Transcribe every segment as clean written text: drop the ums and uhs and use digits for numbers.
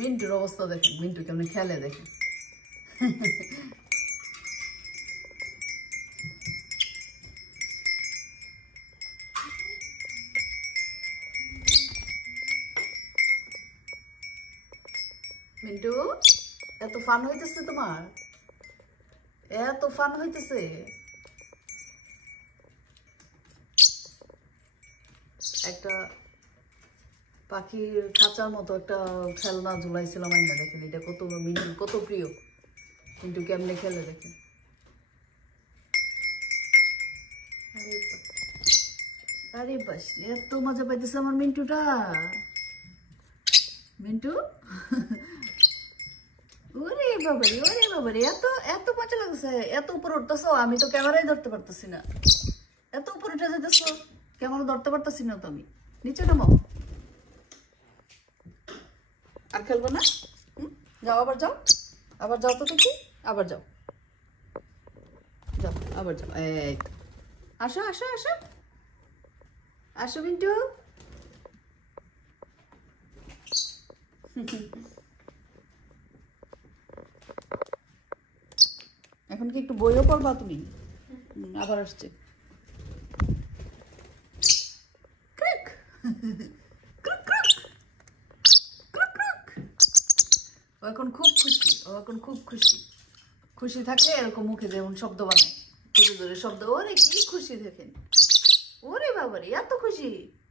মিন্টুর অবস্থা দেখেন, মিন্টু কেমন খেলে দেখেন। মিন্টু এত ফান হইতেছে তোমার, এত ফান হইতেছে। একটা পাখির খাঁচার মতো একটা খেলনা ঝুলাইছিলাম আইনা, দেখেন এটা কত মিন্টুর কত প্রিয়। মিন্টু কেমনে খেলে দেখেন। আরে বাস, এত মজা পাইতেছে আমার মিন্টুটা। মিন্টু ওরে বাবারে, ওরে বাবারে, এত এত মজা লাগছে। এত উপরে উঠতেছো, আমি তো ক্যামেরাই ধরতে পারতেছি না। এত উপরে উঠে যেতেছো, ক্যামেরা ধরতে পারতেছি না তো। আমি নিচে নামো। আর খেলবো না? যাও, আবার যাও, আবার যাও তো দেখি, আবার যাও, যাও, আবার যাও। এই তো, আসো আসো আসো আসো মিন্টু। এখন কি একটু বইও পড়বা তুমি? আবার আসছে। ও এখন খুব খুশি, ও এখন খুব খুশি। খুশি থাকলে এরকম মুখে যেমন শব্দ বানায়, জোরে জোরে শব্দ। ওরে কি খুশি দেখেন, ওরে বাবারে এত খুশি।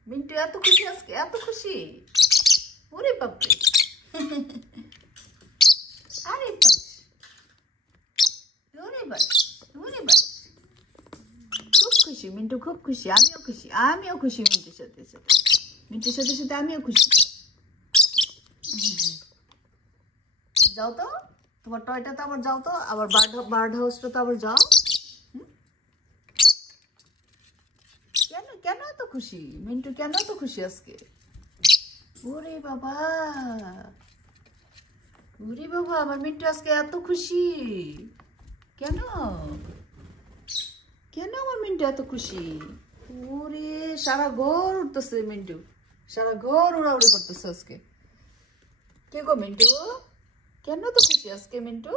মিন্টু এত খুশি আজকে, এত খুশি। ওরে বাপরে, আরে বাস, ওরে বাস, ওরে বাস। খুব খুশি মিন্টু, খুব খুশি। আমিও খুশি, আমিও খুশি মিন্টুর সাথে সাথে, মিন্টুর সাথে সাথে আমিও খুশি। যাও তো, তোমার টয়টা তো আবার যাও তো, আবার বার্ড হাউসটা তো আবার যাও। কেন কেন এত খুশি মিন্টু, কেন এত খুশি আজকে? ওরে বাবা, ওরে বাবা, আমার মিন্টু আজকে এত খুশি কেন? কেন আমার মিন্টু এত খুশি? ওরে সারা ঘর উঠতেছে মিন্টু, সারা ঘর উড়াউড়ি করতেছে আজকে। কে গো মিন্টু, কেন তো খুশি আজকে মিন্টু?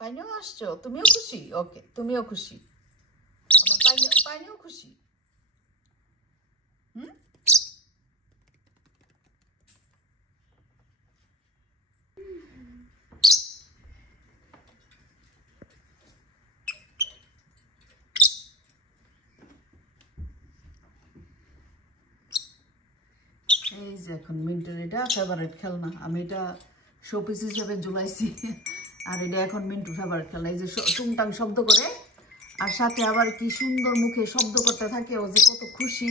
পাইনেও আসছো, তুমিও খুশি? ওকে, তুমিও খুশি, আমার পাইনেও খুশি। হুম, এই যে এখন মিন্টুর এটা ফেভারিট খেলনা, আমি এটা শোপিস হিসেবে ঝুলাইছি। আর এটা এখন মিন্টু ফেভারিট খেলনা। এই যে টুংটাং শব্দ করে, আর সাথে আবার কি সুন্দর মুখে শব্দ করতে থাকে, ও যে কত খুশি।